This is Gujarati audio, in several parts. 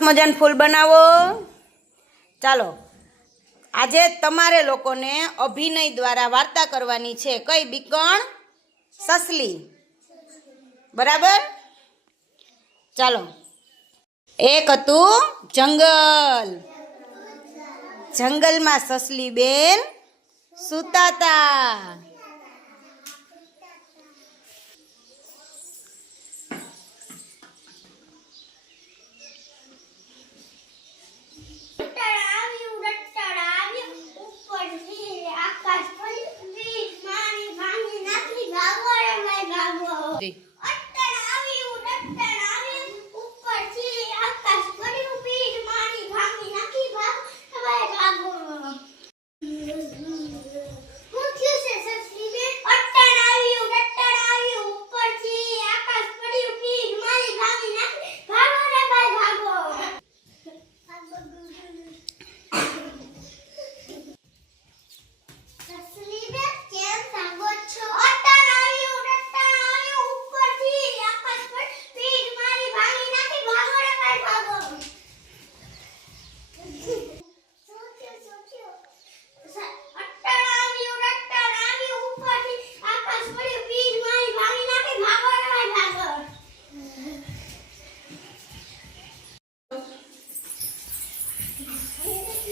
મજાનું ફૂલ બનાવો। ચાલો આજે તમારે લોકોને અભિનય દ્વારા વાર્તા કરવાની છે। કઈ? બીકણ સસલી, બરાબર? ચાલો। એક હતું જંગલ, જંગલમાં સસલી બેન સૂતા હતા।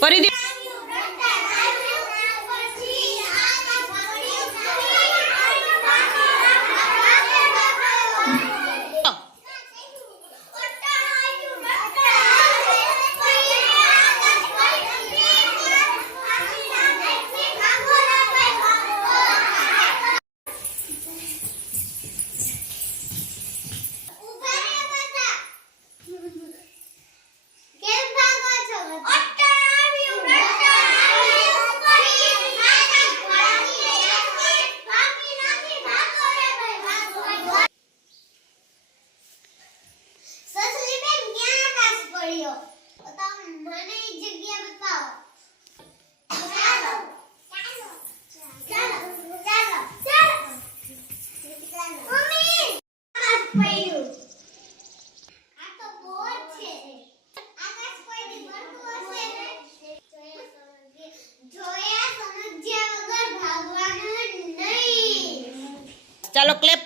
ફરીથી ચાલો ક્લેપ